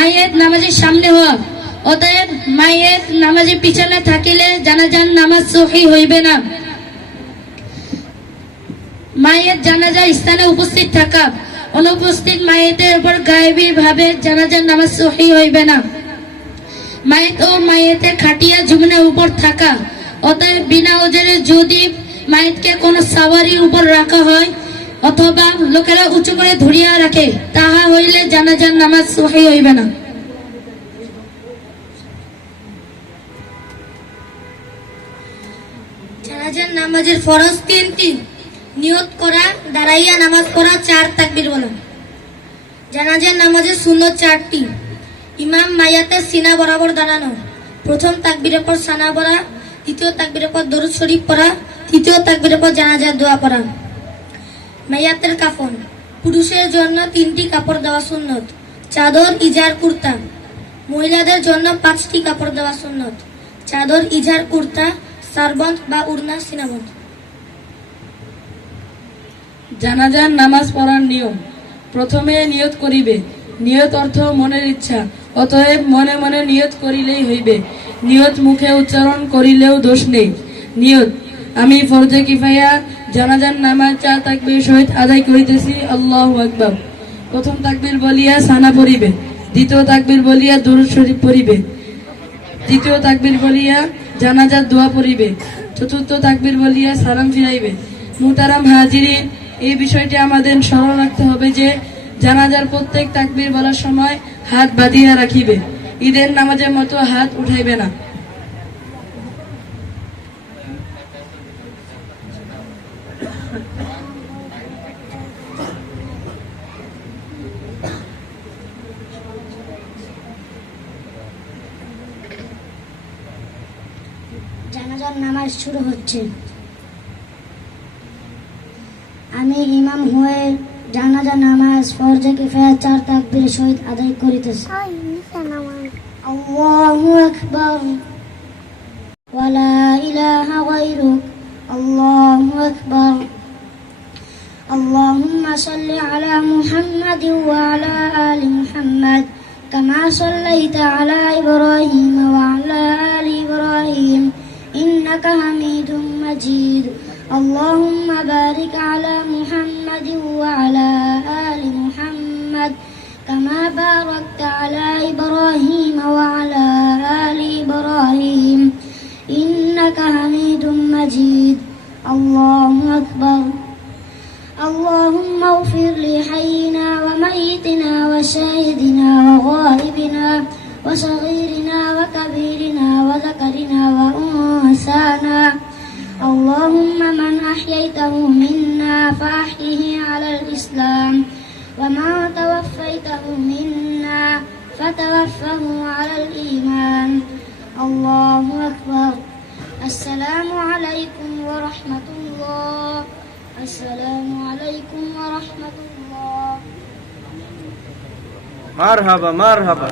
মাইয়েত নামাজের সামনে হওয়া। অতএব মাইয়েত নামাজের পিছনে থাকিলে জানাজার নামাজ সহিহ হইবে না। মাইয়েত জানাজার স্থানে উপস্থিত থাকা, অনুপস্থিত মাইয়েতের উপর গায়েবী ভাবে জানাজার নামাজ সহিহ হইবে না। মাইয়েত ও মাইয়েতের খাটিয়া জমিনের উপর থাকা, অতএব বিনা ওজরে যদি মাইয়েতকে কোন সাওয়ারির উপর রাখা হয় অথবা লোকেরা উঁচু করে ধরিয়া রাখে, তাহা হইলে জানাজার নামাজ সহিহ হইবে না। জানাজার নামাজের ফরজ তিনটি। নিয়ত করা, দাঁড়াইয়া নামাজ পড়া, 4 তাকবীর বলা। জানাজার নামাজের সুন্নত 4টি। ইমাম মাইয়াতের সিনা বরাবর দাঁড়ানো, প্রথম তাকবীরের পর সানা পড়া, দ্বিতীয় তাকবীরের পর দরুদ শরীফ পড়া, তৃতীয় তাকবীরের পর জানাজার দোয়া পড়া। মাইয়াতের কাফন, পুরুষের জন্য 3টি কাপড় দেওয়া সুন্নত, চাদর, ইজার, কুর্তা। মহিলাদের জন্য 5টি কাপড় দেওয়া সুন্নত, চাদর, ইজার, কুর্তা, সারবন্ত বা উড়না, সিনাবন্ত। জানাজার নামাজ পড়ার নিয়ম। প্রথমে নিয়ত করিবে। নিয়ত অর্থ মনের ইচ্ছা, অতএব মনে মনে নিয়ত করিলেই হইবে। নিয়ত মুখে উচ্চারণ করিলেও দোষ নেই। নিয়ত, আমি ফরজে কিফায়া জানাজার নামাজ 4 তাকবীর সহিত আদায় করিতেছি, আল্লাহু আকবার। প্রথম তাকবীর বলিয়া সানা পড়িবে, দ্বিতীয় তাকবীর বলিয়া দরুদ শরীফ পড়িবে, তৃতীয় তাকবীর বলিয়া জানাজার দোয়া পড়িবে, চতুর্থ তাকবীর বলিয়া সালাম ফিরাইবে। মুহতারাম হাজিরিন, এই বিষয়টি আমাদের স্মরণ রাখতে হবে যে জানাজার প্রত্যেক তাকবীর বলার সময় হাত বাঁধিয়া রাখিবে। ঈদের নামাজের মতো হাত উঠাইবে না। জানাজার নামাজ শুরু হচ্ছে। আমি ইমাম হয়ে জানাজা নামাজ ফরজে কিফায়া 4 তাকবীর সহিত আদায় করিতেছি। আল্লাহু আকবার, ওয়ালা ইলাহা গায়রুক, আল্লাহু আকবার। আল্লাহুম্মা সাল্লি আলা মুহাম্মাদিন ওয়া আলা আলি মুহাম্মাদ কামা সাল্লাইতা আলা ইব্রাহিম ওয়া আলা আলি ইব্রাহিম ইন্নাকা হামিদুম মাজিদ। اللهم بارك على محمد وعلى آل محمد كما باركت على إبراهيم وعلى آل إبراهيم إنك حميد مجيد. الله أكبر. اللهم اغفر لحينا وميتنا وشاهدنا وغائبنا وصغيرنا وكبيرنا وذكرنا وأنثانا. اللهم من أحييته منا فأحيه على الإسلام وما توفيته منا فتوفه على الإيمان. الله أكبر. السلام عليكم ورحمة الله. السلام عليكم ورحمة الله. مرحبا مرحبا.